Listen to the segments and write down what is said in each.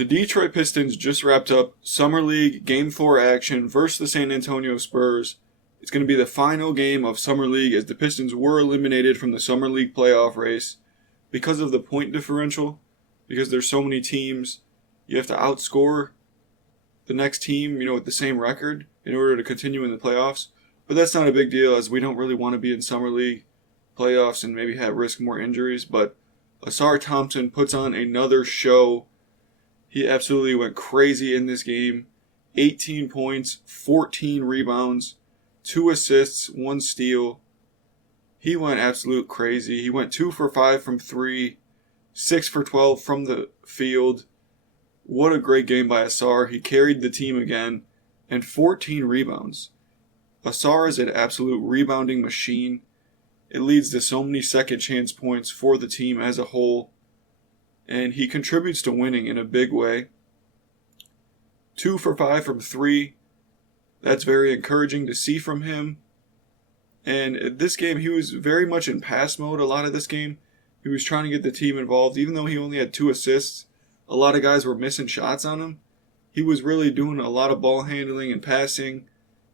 The Detroit Pistons just wrapped up Summer League Game 4 action versus the San Antonio Spurs. It's going to be the final game of Summer League as the Pistons were eliminated from the Summer League playoff race because of the point differential. Because there's so many teams, you have to outscore the next team, with the same record in order to continue in the playoffs. But that's not a big deal as we don't really want to be in Summer League playoffs and maybe risk more injuries. But Ausar Thompson puts on another show. He absolutely went crazy in this game. 18 points, 14 rebounds, 2 assists, 1 steal. He went absolute crazy. He went 2 for 5 from 3, 6 for 12 from the field. What a great game by Ausar. He carried the team again, and 14 rebounds. Ausar is an absolute rebounding machine. It leads to so many second chance points for the team as a whole. And he contributes to winning in a big way. 2 for 5 from 3. That's very encouraging to see from him. And this game, he was very much in pass mode a lot of this game. He was trying to get the team involved. Even though he only had 2 assists, a lot of guys were missing shots on him. He was really doing a lot of ball handling and passing,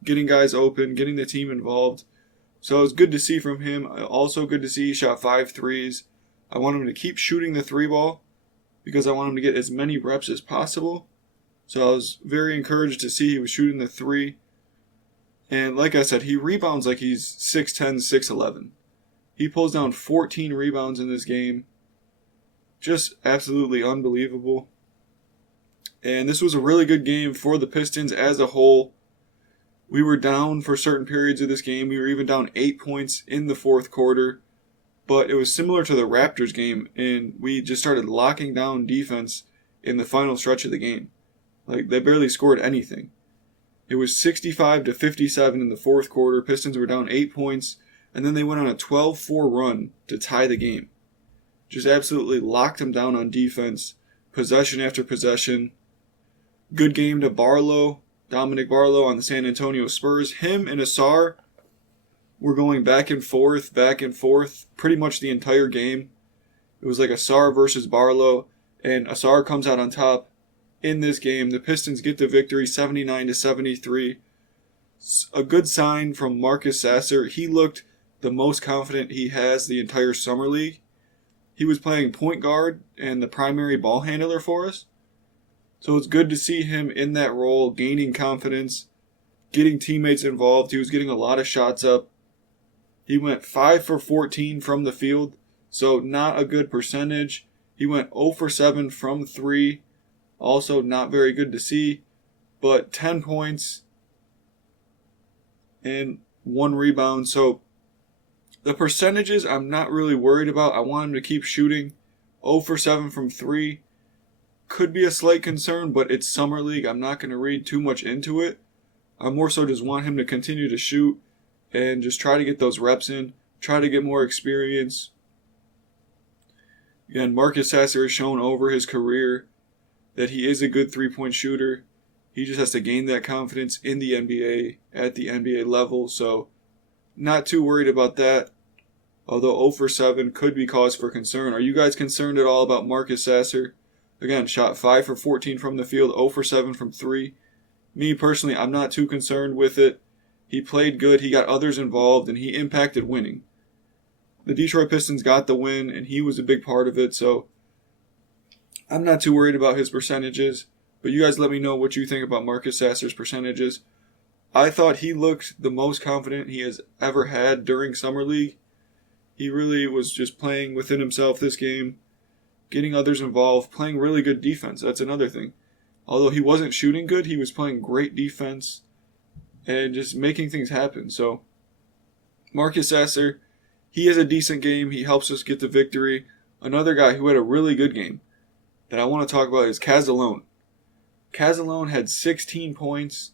getting guys open, getting the team involved. So it was good to see from him. Also good to see he shot 5 threes. I want him to keep shooting the 3-ball because I want him to get as many reps as possible. So I was very encouraged to see he was shooting the 3. And like I said, he rebounds like he's 6'10", 6'11". He pulls down 14 rebounds in this game. Just absolutely unbelievable. And this was a really good game for the Pistons as a whole. We were down for certain periods of this game. We were even down 8 points in the fourth quarter. But it was similar to the Raptors game, and we just started locking down defense in the final stretch of the game. Like, they barely scored anything. It was 65-57 in the fourth quarter. Pistons were down 8 points, and then they went on a 12-4 run to tie the game. Just absolutely locked them down on defense, possession after possession. Good game to Barlow, Dominic Barlow on the San Antonio Spurs. Him and Ausar were going back and forth, pretty much the entire game. It was like Ausar versus Barlow, and Ausar comes out on top in this game. The Pistons get the victory, 79-73. A good sign from Marcus Sasser. He looked the most confident he has the entire summer league. He was playing point guard and the primary ball handler for us. So it's good to see him in that role, gaining confidence, getting teammates involved. He was getting a lot of shots up. He went 5 for 14 from the field, so not a good percentage. He went 0 for 7 from 3, also not very good to see, but 10 points and 1 rebound. So the percentages I'm not really worried about. I want him to keep shooting. 0 for 7 from 3 could be a slight concern, but it's Summer League. I'm not going to read too much into it. I more so just want him to continue to shoot and just try to get those reps in, try to get more experience. Again, Marcus Sasser has shown over his career that he is a good three-point shooter. He just has to gain that confidence in the NBA, at the NBA level, so not too worried about that. Although 0 for 7 could be cause for concern. Are you guys concerned at all about Marcus Sasser? Again, shot 5 for 14 from the field, 0 for 7 from 3. Me personally, I'm not too concerned with it. He played good, he got others involved, and he impacted winning. The Detroit Pistons got the win, and he was a big part of it, so I'm not too worried about his percentages. But you guys let me know what you think about Marcus Sasser's percentages. I thought he looked the most confident he has ever had during Summer League. He really was just playing within himself this game, getting others involved, playing really good defense. That's another thing. Although he wasn't shooting good, he was playing great defense and just making things happen. So Marcus Sasser, he has a decent game. He helps us get the victory. Another guy who had a really good game that I want to talk about is Casalone. Casalone had 16 points.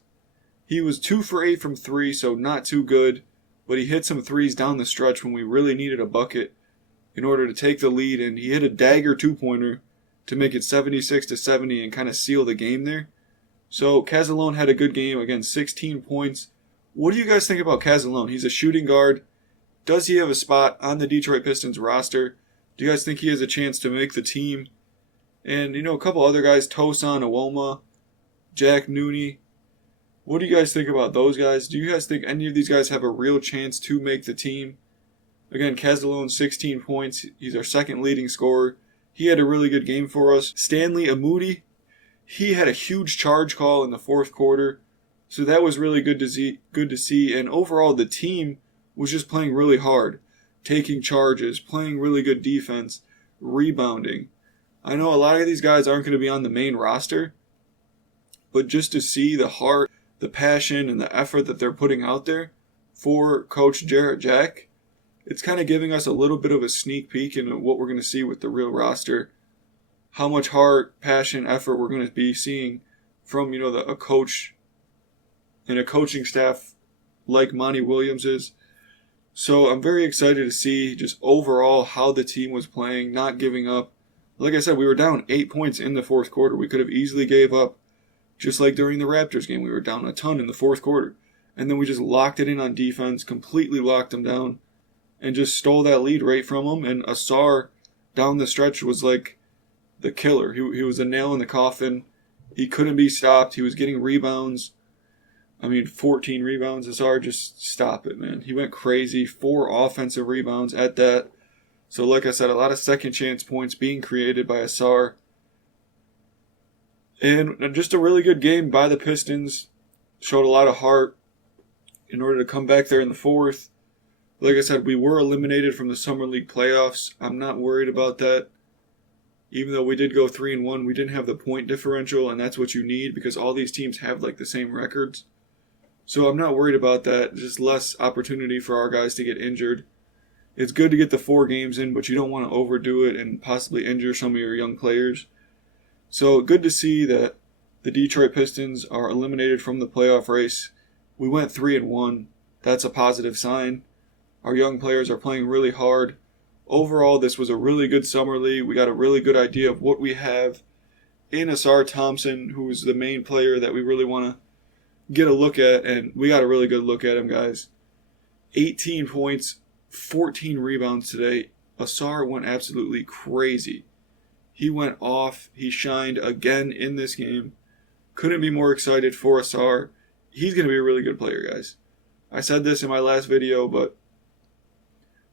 He was 2 for 8 from 3, so not too good. But he hit some threes down the stretch when we really needed a bucket in order to take the lead. And he hit a dagger two-pointer to make it 76-70 and kind of seal the game there. So Casalone had a good game. Again, 16 points. What do you guys think about Casalone? He's a shooting guard. Does he have a spot on the Detroit Pistons roster? Do you guys think he has a chance to make the team? And, a couple other guys, Tosan Awoma, Jack Nooney. What do you guys think about those guys? Do you guys think any of these guys have a real chance to make the team? Again, Casalone, 16 points. He's our second leading scorer. He had a really good game for us. Stanley Amudi, he had a huge charge call in the fourth quarter. So that was really good to see. And overall, the team was just playing really hard, taking charges, playing really good defense, rebounding. I know a lot of these guys aren't going to be on the main roster, but just to see the heart, the passion, and the effort that they're putting out there for Coach Jarrett Jack, it's kind of giving us a little bit of a sneak peek into what we're going to see with the real roster. How much heart, passion, effort we're going to be seeing from, a coach and a coaching staff like Monty Williams is. So I'm very excited to see just overall how the team was playing, not giving up. Like I said, we were down 8 points in the fourth quarter. We could have easily gave up. Just like during the Raptors game, we were down a ton in the fourth quarter. And then we just locked it in on defense, completely locked them down, and just stole that lead right from them. And Ausar down the stretch was like the killer. He was a nail in the coffin. He couldn't be stopped. He was getting rebounds. 14 rebounds. Ausar, just stop it, man. He went crazy. 4 offensive rebounds at that. So like I said, a lot of second chance points being created by Ausar. And just a really good game by the Pistons. Showed a lot of heart in order to come back there in the fourth. Like I said, we were eliminated from the Summer League playoffs. I'm not worried about that. Even though we did go 3-1, we didn't have the point differential, and that's what you need because all these teams have the same records. So I'm not worried about that. Just less opportunity for our guys to get injured. It's good to get the 4 games in, but you don't want to overdo it and possibly injure some of your young players. So good to see that the Detroit Pistons are eliminated from the playoff race. We went 3-1. That's a positive sign. Our young players are playing really hard. Overall, this was a really good summer league. We got a really good idea of what we have in Ausar Thompson, who is the main player that we really want to get a look at, and we got a really good look at him, guys. 18 points, 14 rebounds today. Ausar went absolutely crazy. He went off. He shined again in this game. Couldn't be more excited for Ausar. He's going to be a really good player, guys. I said this in my last video, but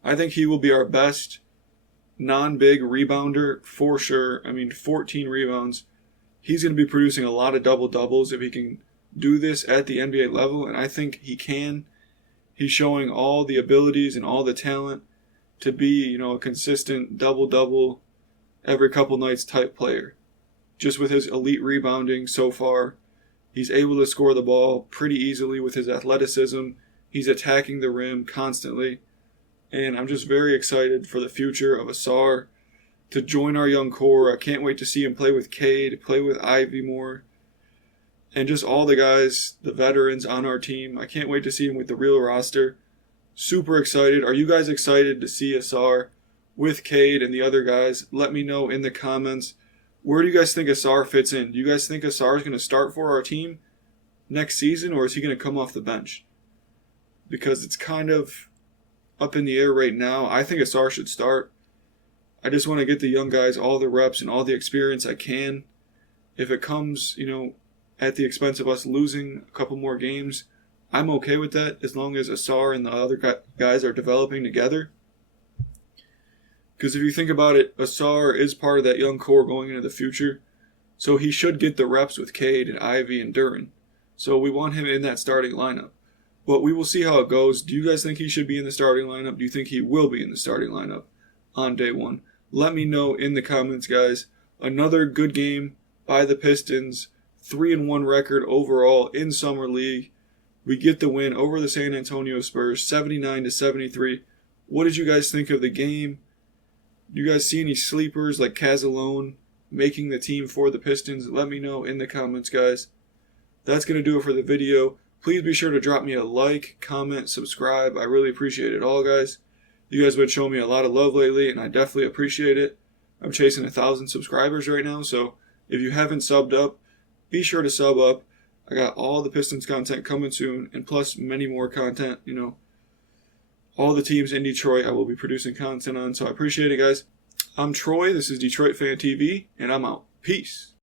I think he will be our best non-big rebounder for sure. 14 rebounds. He's going to be producing a lot of double-doubles if he can do this at the NBA level, and I think he can. He's showing all the abilities and all the talent to be, a consistent double-double every couple nights type player. Just with his elite rebounding so far, he's able to score the ball pretty easily with his athleticism. He's attacking the rim constantly. And I'm just very excited for the future of Ausar to join our young core. I can't wait to see him play with Cade, play with Ivy more, and just all the guys, the veterans on our team. I can't wait to see him with the real roster. Super excited. Are you guys excited to see Ausar with Cade and the other guys? Let me know in the comments. Where do you guys think Ausar fits in? Do you guys think Ausar is going to start for our team next season, or is he going to come off the bench? Because it's kind of up in the air right now. I think Ausar should start. I just want to get the young guys all the reps and all the experience I can. If it comes, at the expense of us losing a couple more games, I'm okay with that as long as Ausar and the other guys are developing together. Because if you think about it, Ausar is part of that young core going into the future. So he should get the reps with Cade and Ivy and Duren. So we want him in that starting lineup. But we will see how it goes. Do you guys think he should be in the starting lineup? Do you think he will be in the starting lineup on day one? Let me know in the comments, guys. Another good game by the Pistons. 3-1 record overall in Summer League. We get the win over the San Antonio Spurs, 79-73. What did you guys think of the game? Do you guys see any sleepers like Casalone making the team for the Pistons? Let me know in the comments, guys. That's going to do it for the video. Please be sure to drop me a like, comment, subscribe. I really appreciate it all, guys. You guys have been showing me a lot of love lately, and I definitely appreciate it. I'm chasing 1,000 subscribers right now, so if you haven't subbed up, be sure to sub up. I got all the Pistons content coming soon, and plus many more content, all the teams in Detroit I will be producing content on, so I appreciate it, guys. I'm Troy. This is Detroit Fan TV, and I'm out. Peace.